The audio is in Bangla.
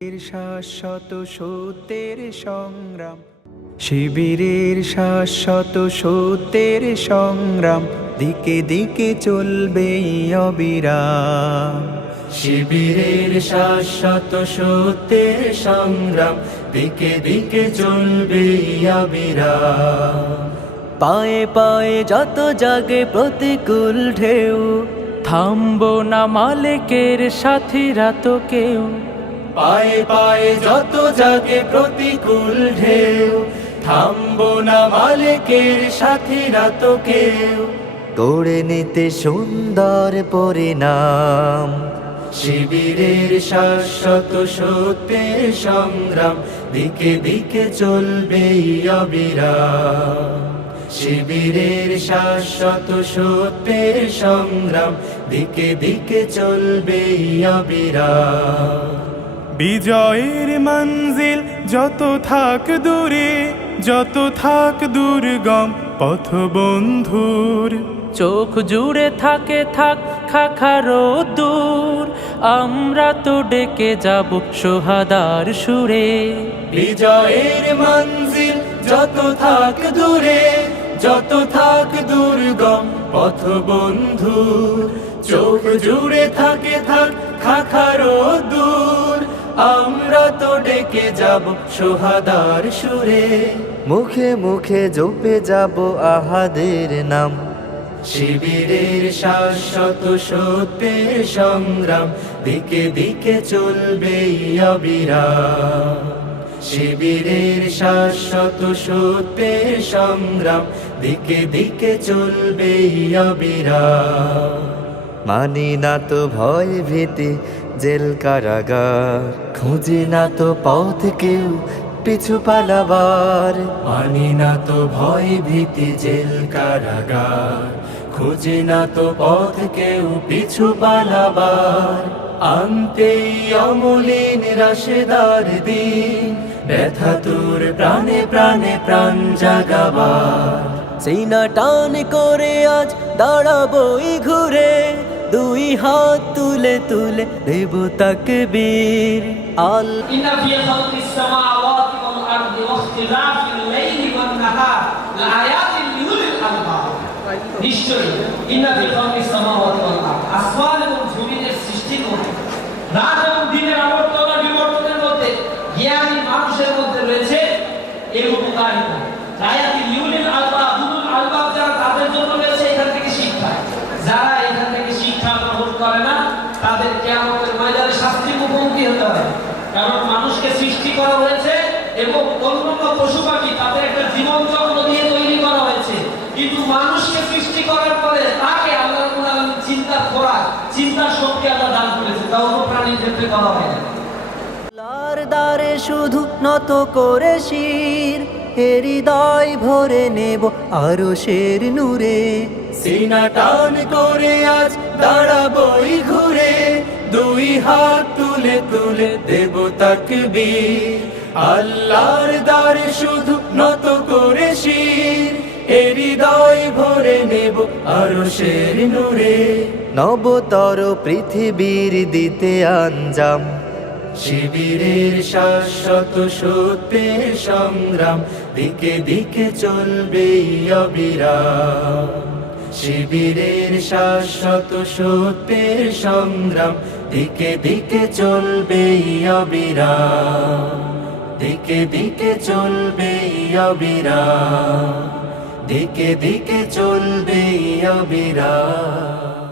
শাশ্বত সত্যের সংগ্রাম, শিবিরের শাশ্বত সত্যের সংগ্রাম, দিকে দিকে চলবে অবিরাম। শিবিরের শাশ্বত সত্যের সংগ্রাম, দিকে দিকে চলবে অবিরাম। পায়ে পায়ে যত জাগে প্রতিকূল ঢেউ, থামবো না মালিকের সাথীরা তো কেউ। পায়ে পায়ে যত জাগে প্রতিকূল ঢেউ, থামবো না মালিকের সাথীরা তো কেউ। গড়ে নিতে সুন্দর পরিণাম, শিবিরের শাশ্বত সত্যের সংগ্রাম, দিকে দিকে চলবে অবিরাম। শিবিরের শাশ্বত সত্যের সংগ্রাম, দিকে দিকে চলবে অবিরাম। বিজয়ের মঞ্জিল যত থাক দূরে, যত থাক দুর্গম পথ বন্ধুর, চোখ জুড়ে থাকে থাক খাখারো দূর, আমরা তো ডেকে যাব সোহাদার সুরে। বিজয়ের মঞ্জিল যত থাক দূরে, যত থাক দুর্গম পথ বন্ধুর, চোখ জুড়ে থাকে থাক খাখারো দূর, আমরা তো ডেকে যাব সোহাদার সুরে। মুখে মুখে জপে যাব আহাদের নাম, শিবিরের শাশ্বত সত্যের সংগ্রাম, দিকে দিকে চলবে অবিরাম। শিবিরের শাশ্বত সত্যের সংগ্রাম, দিকে দিকে চলবে অবিরাম। মানি না তো ভয় ভীতি জেল কারাগার, খুঁজি না তো পথ কেউ পিছু পালাবার। মানি না তো ভয় ভীতি জেল কারাগার, খুঁজি না তো পথ কেউ পিছু পালাবার। আনতেই অমলিন রাশেদার দিন, ব্যথা তোর প্রাণে প্রাণে প্রাণ জাগাবার। সিনা টান করে আজ দাঁড়াবোই ঘুরে, দুই হাত তুলে তুলে দেব তাকবীর। إن في خلق السماوات والأرض واختلاف الليل والنهار لآيات لأولي الألباب। নিশ্চয়ই ইন্না ফি খালকিস সামাওয়াতি ওয়াল আরদ, আসমান এবং জমিনের সৃষ্টির মধ্যে, রাত এবং দিনের আবর্তন বিবর্তনের মধ্যে, জ্ঞানী মানুষের মধ্যে রয়েছে এই উপকারিতা। আয়াতি লিউলিল আলবাব, উলুল আলবাব যারা, তাদের জন্য রয়েছে এখান থেকে শিক্ষা। যারা এখান থেকে শিক্ষা গ্রহণ করে না, তাদের কিয়ামতের ময়দানে শাস্তির মুখোমুখি হতে হবে। কারণ মানুষকে সৃষ্টি করা হয়েছে এবং অন্যান্য পশু পাখি তাদের একটা জীবন চক্র দিয়ে তৈরি করা হয়েছে, কিন্তু মানুষকে সৃষ্টি করার পরে তাকে আল্লাহ রাব্বুল আলামিন চিন্তার খোরাক, চিন্তার শক্তি আল্লাহ দান করেছে, তা অন্য প্রাণীর ক্ষেত্রে করা হয় না। আল্লাহর দ্বারে শুধু নত করে শির, হৃদয় ভরে নেব আরশের নূরে। সিনা টান করে আজ দাঁড়াবোই ঘুরে, দুই হাত তুলে তুলে দেব তাকবীর। আল্লাহর দ্বারে শুধু নত করে শির, হৃদয় ভরে নেব আরশের নূরে। নবতর পৃথিবীর দিতে আঞ্জাম, শিবিরের শাশ্বত সত্যের সংগ্রাম, দিকে দিকে চলবে অবিরাম। শিবিরের শাশ্বত সত্যের সংগ্রাম, দিকে দিকে চলবে অবিরাম। দিকে দিকে চলবে অবিরাম, দিকে দিকে চলবে অবিরাম।